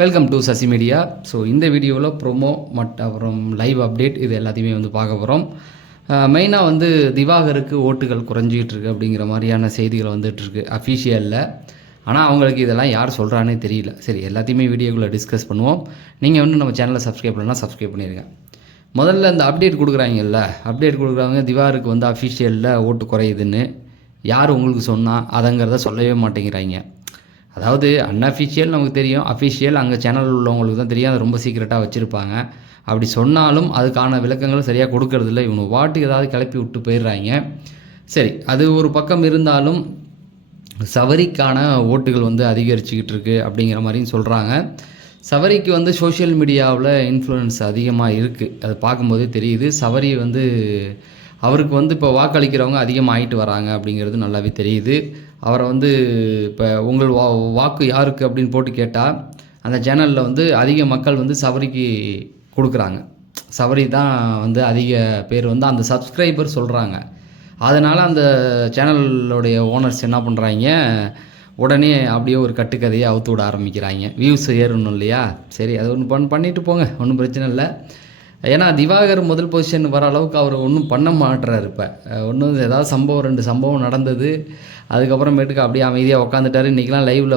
Welcome to Sasi media. So இந்த வீடியோவில் promo அப்புறம் லைவ் அப்டேட் இது எல்லாத்தையுமே பார்க்க போகிறோம். மெயினாக திவாகருக்கு ஓட்டுகள் குறைஞ்சிக்கிட்டு இருக்கு அப்படிங்கிற மாதிரியான செய்திகள் வந்துட்டுருக்கு அஃபிஷியலில். ஆனால் அவங்களுக்கு இதெல்லாம் யார் சொல்கிறானே தெரியல. சரி, எல்லாத்தையுமே வீடியோக்குள்ளே டிஸ்கஸ் பண்ணுவோம். நீங்கள் நம்ம சேனலை சப்ஸ்கிரைப் பண்ணலாம், சப்ஸ்கிரைப் பண்ணிடுங்க. முதல்ல இந்த அப்டேட் கொடுக்குறாங்கல்ல, அப்டேட் கொடுக்குறாங்க திவாகருக்கு அஃபிஷியலில் ஓட்டு குறையுதுன்னு. யார் உங்களுக்கு சொன்னால் அதங்கிறத சொல்லவே மாட்டேங்கிறாங்க. அதாவது அன்அஃபிஷியல் நமக்கு தெரியும், அஃபிஷியல் அங்கே சேனல் உள்ளவங்களுக்கு தான் தெரியும், அதை ரொம்ப சீக்கிரட்டாக வச்சுருப்பாங்க. அப்படி சொன்னாலும் அதுக்கான விளக்கங்கள் சரியாக கொடுக்கறதில்ல. இவங்க வாட்டுக்கு ஏதாவது கிளப்பி விட்டு போயிடுறாங்க. சரி, அது ஒரு பக்கம் இருந்தாலும் சவரிக்கான ஓட்டுகள் அதிகரிச்சுக்கிட்டு இருக்குது அப்படிங்கிற மாதிரியும் சொல்கிறாங்க. சவரிக்கு சோஷியல் மீடியாவில் இன்ஃப்ளூயன்ஸ் அதிகமாக இருக்குது, அது பார்க்கும்போதே தெரியுது. சவரி அவருக்கு இப்போ வாக்களிக்கிறவங்க அதிகமாக ஆகிட்டு வராங்க அப்படிங்கிறது நல்லாவே தெரியுது. அவரை இப்போ உங்கள் வாக்கு யாருக்கு அப்படின்னு போட்டு கேட்டால் அந்த சேனலில் அதிக மக்கள் சவரிக்கு கொடுக்குறாங்க. சவரி தான் அதிக பேர் அந்த சப்ஸ்கிரைபர் சொல்கிறாங்க. அதனால் அந்த சேனலோடைய ஓனர்ஸ் என்ன பண்ணுறாங்க, உடனே அப்படியே ஒரு கட்டுக்கதையை அவுத்து விட ஆரம்பிக்கிறாங்க. வியூஸ் ஏறணும் இல்லையா? சரி, அது ஒன்று பண்ணிட்டு போங்க, ஒன்றும் பிரச்சனை இல்லை. ஏன்னா திவாகர் முதல் பொசிஷன் வர அளவுக்கு அவர் ஒன்றும் பண்ண மாட்டுறாரு. இப்போ ஏதாவது சம்பவம் 2 சம்பவம் நடந்தது, அதுக்கப்புறமேட்டுக்கு அப்படியே அமைதியாக உக்காந்துட்டார். இன்றைக்கெலாம் லைவில்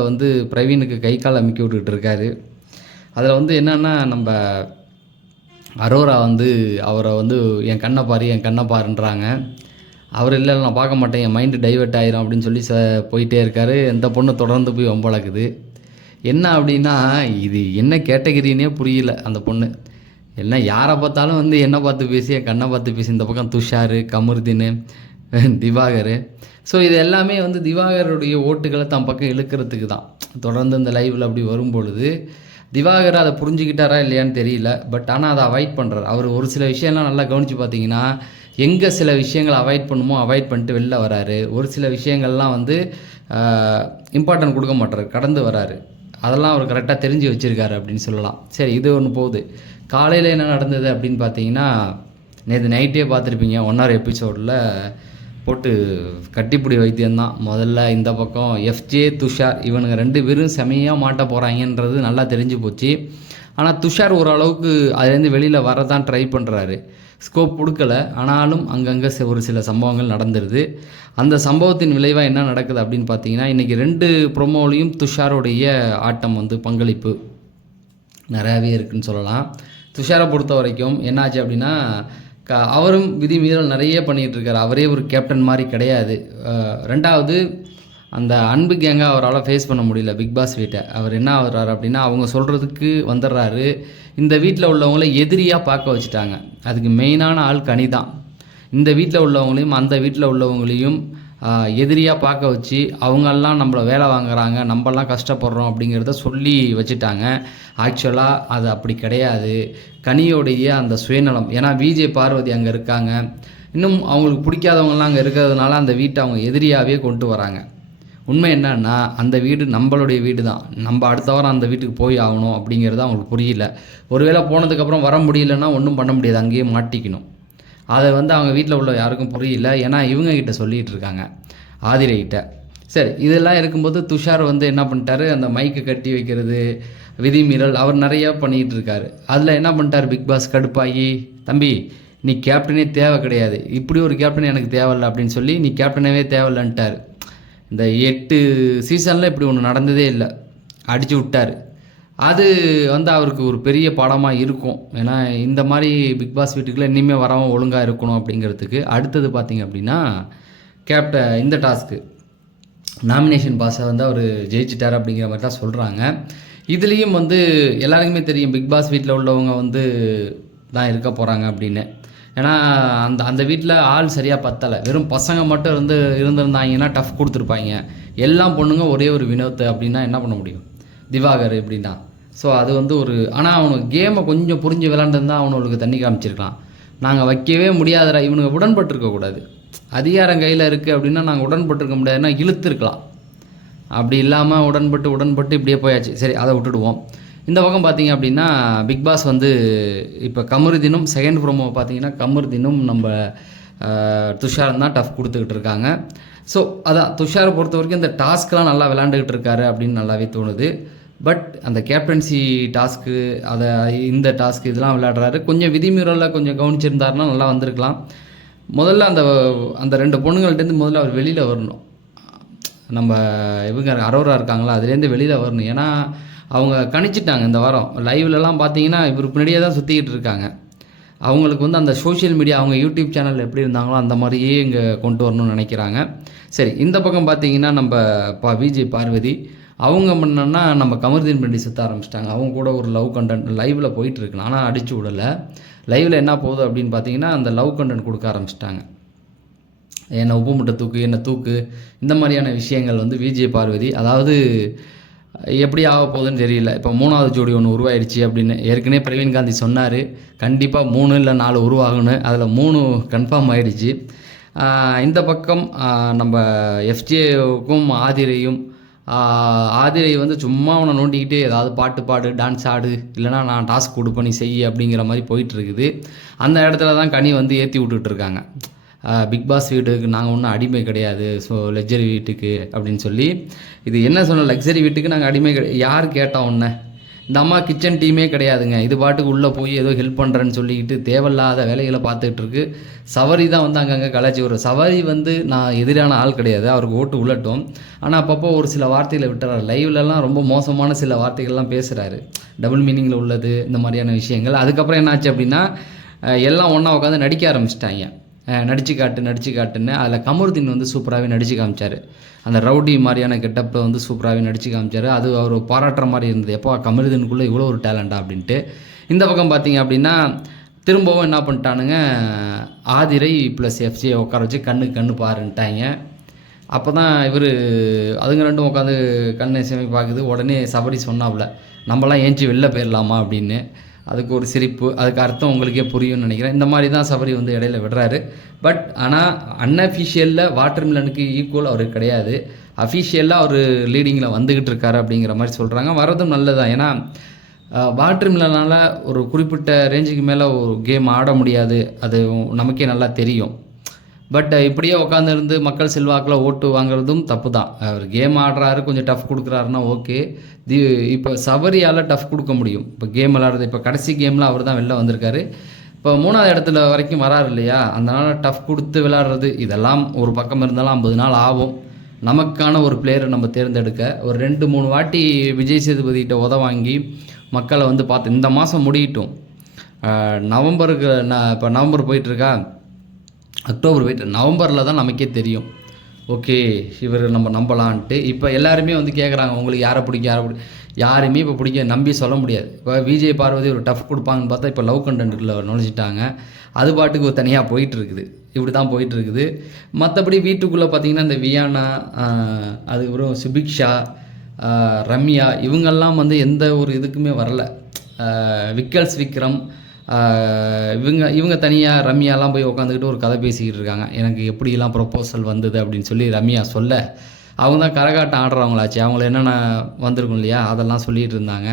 பிரவீனுக்கு கை கால் அமுக்கி விட்டுக்கிட்டு இருக்காரு. அதில் என்னென்னா நம்ம அரோரா அவரை என் கண்ணை பாரு என் கண்ணை பாருன்றாங்க. அவர் இல்லை நான் பார்க்க மாட்டேன், என் மைண்டு டைவெர்ட் ஆயிரும் அப்படின்னு சொல்லி போயிட்டே இருக்கார். எந்த பொண்ணு தொடர்ந்து போய் வம்பளக்குது. என்ன அப்படின்னா இது என்ன கேட்டகிரின்னே புரியல. அந்த பொண்ணு என்ன யாரை பார்த்தாலும் என்னை பார்த்து பேசி என் கண்ணை பார்த்து பேசி, இந்த பக்கம் துஷார், கமருதீன், திவாகர். ஸோ இது எல்லாமே திவாகருடைய ஓட்டுகளை தன் பக்கம் இழுக்கிறதுக்கு தான். தொடர்ந்து இந்த லைவில் அப்படி வரும்பொழுது திவாகர் அதை புரிஞ்சுக்கிட்டாரா இல்லையான்னு தெரியல. பட் ஆனால் அதை அவாய்ட் பண்ணுறாரு. அவர் ஒரு சில விஷயம்லாம் நல்லா கவனித்து பார்த்தீங்கன்னா, எங்கே சில விஷயங்களை அவாய்ட் பண்ணுமோ அவாய்ட் பண்ணிட்டு வெளில வராரு. ஒரு சில விஷயங்கள்லாம் இம்பார்ட்டன்ட் கொடுக்க மாட்டார், கடந்து வராரு. அதெல்லாம் அவர் கரெக்டாக தெரிஞ்சு வச்சுருக்காரு அப்படின்னு சொல்லலாம். சரி, இது ஒன்று போகுது. காலையில் என்ன நடந்தது அப்படின்னு பார்த்தீங்கன்னா, நேற்று நைட்டே பார்த்துருப்பீங்க, 1 hour எபிசோடில் போட்டு கட்டிப்பிடி வைத்தியம்தான். முதல்ல இந்த பக்கம் எஃப்ஜே, துஷார், இவனுங்க 2 பேரும் செமையாக மாட்ட போகிறாங்கன்றது நல்லா தெரிஞ்சு போச்சு. ஆனால் துஷார் ஓரளவுக்கு அதுலேருந்து வெளியில் வரதான் ட்ரை பண்ணுறாரு, ஸ்கோப் கொடுக்கல. ஆனாலும் அங்கங்கே ஒரு சில சம்பவங்கள் நடந்துருது. அந்த சம்பவத்தின் விளைவாக என்ன நடக்குது அப்படின்னு பார்த்தீங்கன்னா, இன்றைக்கி 2 ப்ரொமோலையும் துஷாரோடைய ஆட்டம் பங்களிப்பு நிறையாவே இருக்குதுன்னு சொல்லலாம். துஷாரை பொறுத்த வரைக்கும் என்னாச்சு அப்படின்னா, அவரும் விதி மீறல் நிறைய பண்ணிகிட்டு இருக்கார். அவரே ஒரு கேப்டன் மாதிரி கிடையாது. 2வது அந்த அன்பு கேங்கை அவரால் ஃபேஸ் பண்ண முடியல பிக் பாஸ் வீட்டை. அவர் என்ன ஆகுறாரு அப்படின்னா, அவங்க சொல்கிறதுக்கு வந்துடுறாரு. இந்த வீட்டில் உள்ளவங்கள எதிரியாக பார்க்க வச்சுட்டாங்க. அதுக்கு மெயினான ஆள் கனி தான். இந்த வீட்டில் உள்ளவங்களையும் அந்த வீட்டில் உள்ளவங்களையும் எதிரியாக பார்க்க வச்சு அவங்கெல்லாம் நம்மளை வேலை வாங்குறாங்க, நம்மலாம் கஷ்டப்படுறோம் அப்படிங்கிறத சொல்லி வச்சுட்டாங்க. ஆக்சுவலாக அது அப்படி கிடையாது. கனியோடைய அந்த சுயநலம், ஏன்னா விஜே பார்வதி அங்கே இருக்காங்க, இன்னும் அவங்களுக்கு பிடிக்காதவங்களாம் அங்கே இருக்கிறதுனால அந்த வீட்டை அவங்க எதிரியாகவே கொண்டு வராங்க. உண்மை என்னன்னா, அந்த வீடு நம்மளுடைய வீடு தான், நம்ம அடுத்த வாரம் அந்த வீட்டுக்கு போய் ஆகணும் அப்படிங்கிறது அவங்களுக்கு புரியல. ஒருவேளை போனதுக்கப்புறம் வர முடியலன்னா ஒன்றும் பண்ண முடியாது, அங்கேயே மாட்டிக்கணும். அதை அவங்க வீட்டில் உள்ள யாருக்கும் புரியல. ஏன்னா இவங்ககிட்ட சொல்லிகிட்டு இருக்காங்க, ஆதிரைகிட்ட. சரி, இதெல்லாம் இருக்கும்போது துஷார் என்ன பண்ணிட்டாரு, அந்த மைக்கு கட்டி வைக்கிறது, விதிமீறல் அவர் நிறையா பண்ணிகிட்டு இருக்காரு. அதில் என்ன பண்ணிட்டார் பிக் பாஸ் கடுப்பாகி, தம்பி நீ கேப்டனே தேவை கிடையாது, இப்படி ஒரு கேப்டன் எனக்கு தேவையில்லை அப்படின்னு சொல்லி நீ கேப்டனவே தேவையில்லைன்ட்டார். இந்த 8 சீசனில் இப்படி ஒன்று நடந்ததே இல்லை, அடித்து விட்டார். அது அவருக்கு ஒரு பெரிய பாடமாக இருக்கும். ஏன்னா இந்த மாதிரி பிக் பாஸ் வீட்டுக்குள்ளே இனிமேல் வரவும் ஒழுங்காக இருக்கணும் அப்படிங்கிறதுக்கு. அடுத்தது பார்த்திங்க அப்படின்னா, இந்த டாஸ்க்கு நாமினேஷன் பாஸை அவர் ஜெயிச்சிட்டார் அப்படிங்கிற மாதிரி தான் சொல்கிறாங்க. இதுலேயும் எல்லாருக்குமே தெரியும் பிக் பாஸ் வீட்டில் உள்ளவங்க தான் இருக்க போகிறாங்க அப்படின்னு. ஏன்னா அந்த வீட்டில் ஆள் சரியாக பத்தலை, வெறும் பசங்க மட்டும் இருந்திருந்தாங்கன்னா டஃப் கொடுத்துருப்பாங்க. எல்லாம் பொண்ணுங்க ஒரே ஒரு வினோத் அப்படின்னா என்ன பண்ண முடியும், திவாகர் எப்படின்னா. ஸோ அது ஆனால் அவனுக்கு கேமை கொஞ்சம் புரிஞ்சு விளாண்டுருந்தால் அவனுக்கு தண்ணி காமிச்சிருக்கலாம். நாங்கள் வைக்கவே முடியாதுடா, இவனுங்க உடன்பட்டுருக்கக்கூடாது. அதிகாரம் கையில் இருக்குது அப்படின்னா நாங்கள் உடன்பட்டுருக்க முடியாதுன்னா இழுத்துருக்கலாம். அப்படி இல்லாமல் உடன்பட்டு இப்படியே போயாச்சு. சரி, அதை விட்டுடுவோம். இந்த பக்கம் பார்த்தீங்க அப்படின்னா, பிக் பாஸ் இப்போ கமருதீனும் செகண்ட் ப்ரோமோ பார்த்தீங்கன்னா கமருதீனும் நம்ம துஷாரும் தான் டஃப் கொடுத்துக்கிட்டு இருக்காங்க. ஸோ அதான் துஷாரை பொறுத்த வரைக்கும் இந்த டாஸ்க்கெலாம் நல்லா விளாண்டுக்கிட்டு இருக்காரு அப்படின்னு நல்லாவே தோணுது. பட் அந்த கேப்டன்சி டாஸ்க்கு அதை இந்த டாஸ்க்கு இதெல்லாம் விளையாடுறாரு. கொஞ்சம் விதிமீறலில் கொஞ்சம் கவனிச்சிருந்தாருன்னா நல்லா வந்திருக்கலாம். முதல்ல அந்த அந்த 2 பொண்ணுங்கள்ட்டேருந்து முதல்ல அவர் வெளியில் வரணும். நம்ம இவங்க அரோரா இருக்காங்களா, அதுலேருந்து வெளியில் வரணும். ஏன்னா அவங்க கணிச்சிட்டாங்க இந்த வாரம் லைவ்லலாம் பார்த்தீங்கன்னா இவர் பின்னாடியே தான் சுற்றிக்கிட்டு இருக்காங்க. அவங்களுக்கு வந்து அந்த சோஷியல் மீடியா அவங்க யூடியூப் சேனல் எப்படி இருந்தாங்களோ அந்த மாதிரியே இங்கே கொண்டு வரணும்னு நினைக்கிறாங்க. சரி, இந்த பக்கம் பார்த்தீங்கன்னா நம்ம விஜய் பார்வதி அவங்க பண்ணோன்னா நம்ம கமருதீன் பண்ணி சுற்ற ஆரம்பிச்சிட்டாங்க. அவங்க கூட ஒரு லவ் கண்டென்ட் லைவில் போயிட்டுருக்கு. ஆனால் அடிச்சு விடலை. லைவில் என்ன போகுது அப்படின்னு பார்த்தீங்கன்னா அந்த லவ் கண்டென்ட் கொடுக்க ஆரம்பிச்சிட்டாங்க. என்னை உப்பு முட்டை தூக்கு, என்னை தூக்கு, இந்த மாதிரியான விஷயங்கள் வந்து விஜய் பார்வதி, அதாவது எப்படி ஆக போகுதுன்னு தெரியல. இப்போ 3வது ஜோடி ஒன்று உருவாயிடுச்சு அப்படின்னு ஏற்கனவே பிரவீன் காந்தி சொன்னார். கண்டிப்பாக 3 இல்லை 4 உருவாகணும். அதில் 3 கன்ஃபார்ம் ஆகிடுச்சு. இந்த பக்கம் நம்ம எஃப்ஜேவுக்கும் ஆதிரை வந்து சும்மா அவனை நோண்டிக்கிட்டு ஏதாவது பாட்டு பாடு, டான்ஸ் ஆடு, இல்லைனா நான் டாஸ்க் கொடுப்பேன் நீ செய் அப்படிங்கிற மாதிரி போயிட்டுருக்குது. அந்த இடத்துல தான் கனி வந்து ஏற்றி விட்டுட்ருக்காங்க. பிக் பாஸ் வீட்டுக்கு நாங்கள் ஒன்றும் அடிமை கிடையாது, ஸோ லக்ஸரி வீட்டுக்கு அப்படின்னு சொல்லி. இது என்ன சொன்ன, லக்ஸரி வீட்டுக்கு நாங்கள் அடிமை யார் கேட்டோம் ஒன்று? இந்த அம்மா கிச்சன் டீமே கிடையாதுங்க. இது பாட்டுக்கு உள்ளே போய் ஏதோ ஹெல்ப் பண்ணுறேன்னு சொல்லிக்கிட்டு தேவையில்லாத வேலைகளை பார்த்துக்கிட்டு இருக்கு. சவரி தான் வந்து அங்கங்கே கலாச்சி வரும். சவரி வந்து நான் எதிரான ஆள் கிடையாது, அவருக்கு ஓட்டு உள்ளட்டும். ஆனால் அப்பப்போ ஒரு சில வார்த்தைகளை விட்டுறாரு. லைவ்லலாம் ரொம்ப மோசமான சில வார்த்தைகள்லாம் பேசுகிறாரு, டபுள் மீனிங்கில் உள்ளது, இந்த மாதிரியான விஷயங்கள். அதுக்கப்புறம் என்னாச்சு அப்படின்னா எல்லாம் ஒன்றா உட்காந்து நடிக்க ஆரம்பிச்சிட்டாங்க. நடிச்சு காட்டுன்னு. அதில் கமருதீன் வந்து சூப்பராகவே நடிச்சு காமிச்சார். அந்த ரவுடி மாதிரியான கெட்டப்பை வந்து சூப்பராகவே நடிச்சு காமிச்சார். அது அவர் பாராட்டுற மாதிரி இருந்தது. எப்போ கமருதீனுக்குள்ளே இவ்வளோ ஒரு டேலண்டா அப்படின்ட்டு. இந்த பக்கம் பார்த்தீங்க அப்படின்னா திரும்பவும் என்ன பண்ணிட்டானுங்க, ஆதிரை ப்ளஸ் எஃப்ஜே உட்கார வச்சு கண்ணு பாருன்ட்டாங்க. அப்போ தான் இவர் அதுங்க ரெண்டும் உட்காந்து கண்ணை சேமி பார்க்குது. உடனே சபரி சொன்னாப்புல, நம்மளாம் ஏஞ்சி வெளில போயிடலாமா அப்படின்னு. அதுக்கு ஒரு சிரிப்பு. அதுக்கு அர்த்தம் உங்களுக்கே புரியும்னு நினைக்கிறேன். இந்த மாதிரி தான் சபரி வந்து இடையில விடுறாரு. பட் ஆனால் அன்அஃபிஷியலில் வாட்டர் மிலனுக்கு ஈக்குவல் அவருக்கு கிடையாது. அஃபிஷியலாக அவர் லீடிங்கில் வந்துக்கிட்டு இருக்காரு அப்படிங்கிற மாதிரி சொல்கிறாங்க. வரதும் நல்லதான். ஏன்னா வாட்டர் மிலனால் ஒரு குறிப்பிட்ட ரேஞ்சுக்கு மேலே ஒரு கேம் ஆட முடியாது, அது நமக்கே நல்லா தெரியும். பட் இப்படியே உட்காந்துருந்து மக்கள் செல்வாக்கில் ஓட்டு வாங்குறதும் தப்பு தான். அவர் கேம் ஆடுறாரு, கொஞ்சம் டஃப் கொடுக்குறாருன்னா ஓகே. இப்போ சபரியால் டஃப் கொடுக்க முடியும். இப்போ கேம் விளாடுறது, இப்போ கடைசி கேமில் அவர் தான் வெளில வந்திருக்காரு. இப்போ 3வது இடத்துல வரைக்கும் வராரு இல்லையா, அதனால் டஃப் கொடுத்து விளாடுறது இதெல்லாம் ஒரு பக்கம் இருந்தாலும் 50 நாள் ஆகும். நமக்கான ஒரு பிளேயரை நம்ம தேர்ந்தெடுக்க ஒரு 2-3 வாட்டி விஜய் சேதுபதிகிட்ட வாங்கி மக்களை வந்து பார்த்து இந்த மாதம் முடியட்டும். நவம்பருக்கு இப்போ நவம்பர் போயிட்டுருக்கா, அக்டோபர் போயிட்டு நவம்பரில் தான் நமக்கே தெரியும் ஓகே இவர் நம்ம நம்பலான்ட்டு. இப்போ எல்லாருமே வந்து கேட்குறாங்க உங்களுக்கு யாரை பிடிக்கும், யாருமே இப்போ பிடிக்க நம்பி சொல்ல முடியாது. இப்போ விஜய் பார்வதி ஒரு டஃப் கொடுப்பாங்கன்னு பார்த்தா இப்போ லவ் கண்டென்ட்டில் நுழைஞ்சிட்டாங்க. அது பாட்டுக்கு ஒரு தனியாக போயிட்டுருக்குது. இப்படி தான் போயிட்டுருக்குது. மற்றபடி வீட்டுக்குள்ளே பார்த்திங்கன்னா இந்த வியானா, அதுக்கப்புறம் சுபிக்ஷா, ரம்யா, இவங்கெல்லாம் வந்து எந்த ஒரு இதுக்குமே வரல. விக்ரம், இவங்க தனியாக ரம்யாலாம் போய் உட்காந்துக்கிட்டு ஒரு கதை பேசிக்கிட்டு இருக்காங்க. எனக்கு எப்படிலாம் ப்ரொப்போசல் வந்தது அப்படின்னு சொல்லி ரம்யா சொல்ல, அவங்க தான் கரகாட்டம் ஆடுறவங்களாச்சு, அவங்கள என்னென்ன வந்திருக்கும் இல்லையா, அதெல்லாம் சொல்லிகிட்டு இருந்தாங்க.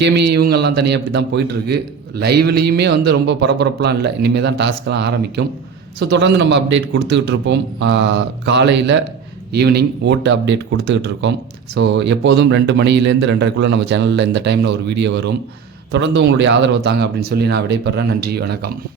கேமி இவங்கெல்லாம் தனியாக அப்படி தான் போயிட்டுருக்கு. லைவ்லேயுமே வந்து ரொம்ப பரபரப்புலாம் இல்லை. இனிமேல் தான் டாஸ்க்கெலாம் ஆரம்பிக்கும். ஸோ தொடர்ந்து நம்ம அப்டேட் கொடுத்துக்கிட்டு இருப்போம். காலையில் ஈவினிங் ஓட்டு அப்டேட் கொடுத்துக்கிட்டு இருக்கோம். ஸோ எப்போதும் 2 மணிலேருந்து 2:30க்குள்ளே நம்ம சேனலில் இந்த டைமில் ஒரு வீடியோ வரும். தொடர்ந்து உங்களுடைய ஆதரவு தாங்க அப்படின்னு சொல்லி நான் விடைபெறேன். நன்றி, வணக்கம்.